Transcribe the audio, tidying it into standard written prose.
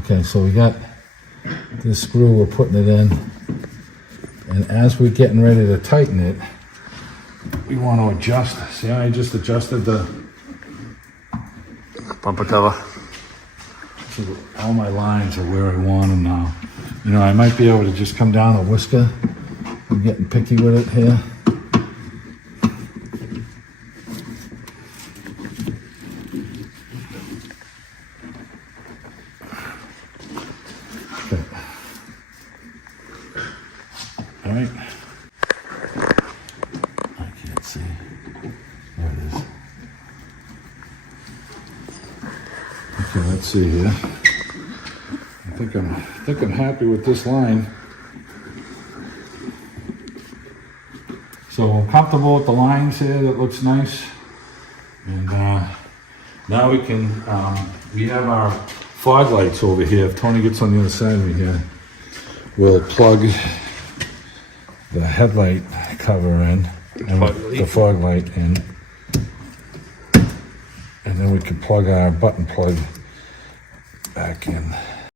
Okay, so we got this screw, we're putting it in. And as we're getting ready to tighten it, we want to adjust. See how I just adjusted the Bumper cover. so all my lines are where I want them now. You know, I might be able to just come down a whisker. I'm getting picky with it here. Okay. All right. I can't see. There it is. Okay, let's see here. I think I'm happy with this line. So I'm comfortable with the lines here. That looks nice. And now we can. We have our fog lights over here. If Tony gets on the other side of me here, we'll plug the headlight cover in and the fog light in, and then we can plug our button plug back in.